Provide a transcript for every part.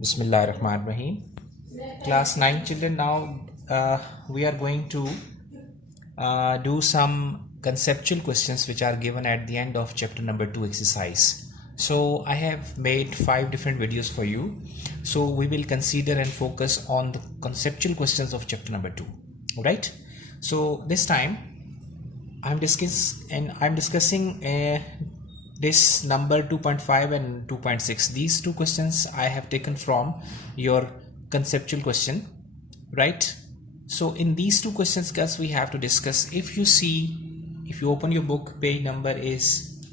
Bismillahirrahmanirrahim. Class 9 children, now we are going to do some conceptual questions which are given at the end of chapter number 2 exercise. So I have made 5 different videos for you. So we will consider and focus on the conceptual questions of chapter number 2. Alright. So this time I'm discussing this number 2.5 and 2.6. These two questions I have taken from your conceptual question, right? So in these two questions, guys, we have to discuss. If you open your book, page number is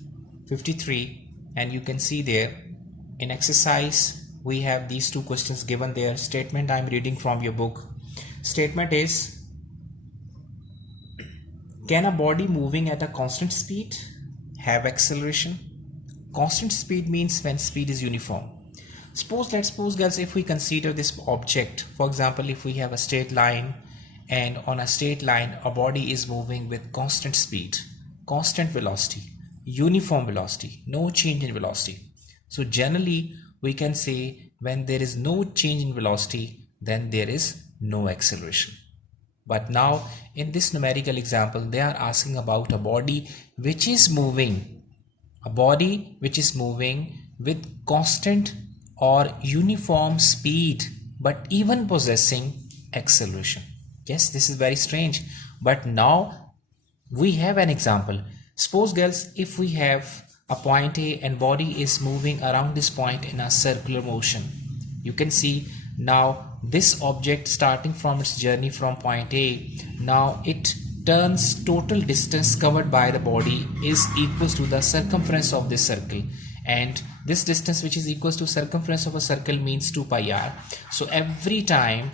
53, and you can see there in exercise we have these two questions given there. Statement I'm reading from your book. Statement is, can a body moving at a constant speed have acceleration? Constant speed means when speed is uniform. Let's suppose guys, if we consider this object, for example, if we have a straight line, and on a straight line a body is moving with constant speed, constant velocity, uniform velocity, no change in velocity. So generally we can say when there is no change in velocity, then there is no acceleration. But now in this numerical example, they are asking about a body which is moving, with constant or uniform speed, but even possessing acceleration. Yes, this is very strange. But now we have an example. Suppose girls, if we have a point A and body is moving around this point in a circular motion, you can see now this object starting from its journey from point A, now it turns total distance covered by the body is equals to the circumference of this circle, and this distance which is equals to circumference of a circle means 2 pi r. So every time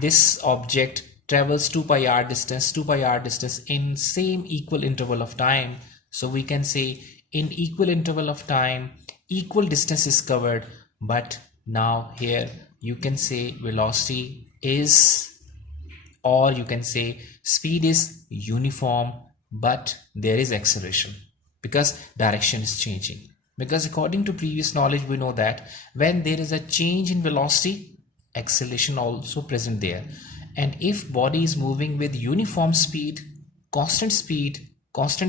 this object travels 2 pi r distance in same equal interval of time, so we can say in equal interval of time equal distance is covered. But now here you can say velocity is, or you can say speed is uniform, but there is acceleration because direction is changing. Because according to previous knowledge, we know that when there is a change in velocity, acceleration also present there. And if body is moving with uniform speed, constant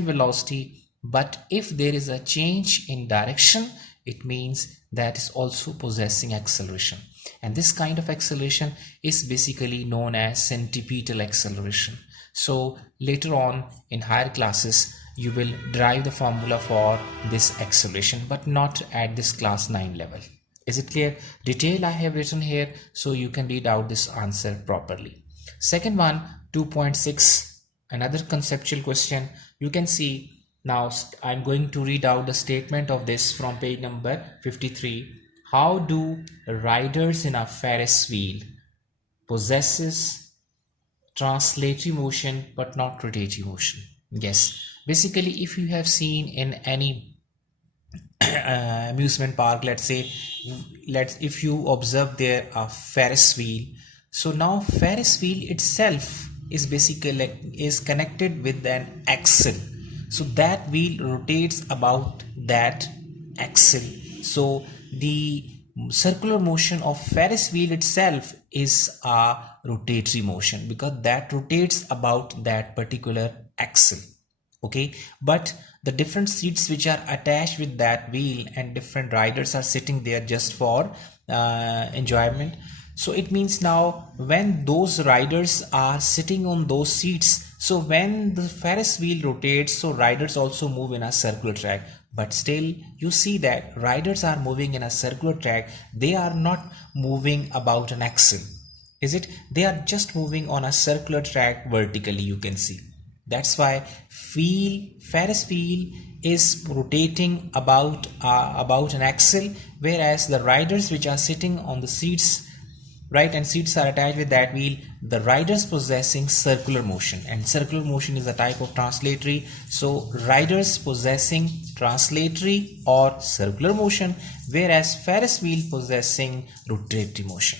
velocity, but if there is a change in direction, it means that is also possessing acceleration. And this kind of acceleration is basically known as centripetal acceleration. So later on in higher classes, you will derive the formula for this acceleration, but not at this class 9 level. Is it clear? Detail I have written here so you can read out this answer properly. Second one, 2.6, another conceptual question. You can see now I'm going to read out the statement of this from page number 53. How do riders in a Ferris wheel possesses translatory motion but not rotatory motion? Yes, basically if you have seen in any amusement park, let's say, if you observe there a Ferris wheel, so now Ferris wheel itself is basically is connected with an axle, so that wheel rotates about that axle. So the circular motion of Ferris wheel itself is a rotatory motion because that rotates about that particular axle. Okay, but the different seats which are attached with that wheel and different riders are sitting there just for enjoyment. So it means now when those riders are sitting on those seats, so when the Ferris wheel rotates, so riders also move in a circular track. But still you see that riders are moving in a circular track, they are not moving about an axle. Is it? They are just moving on a circular track vertically, you can see. That's why Ferris wheel is rotating about an axle, whereas the riders which are sitting on the seats, right, and seats are attached with that wheel, the riders possessing circular motion, and circular motion is a type of translatory. So riders possessing translatory or circular motion, whereas Ferris wheel possessing rotatory motion.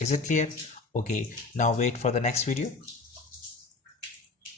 Is it clear? Okay, now wait for the next video.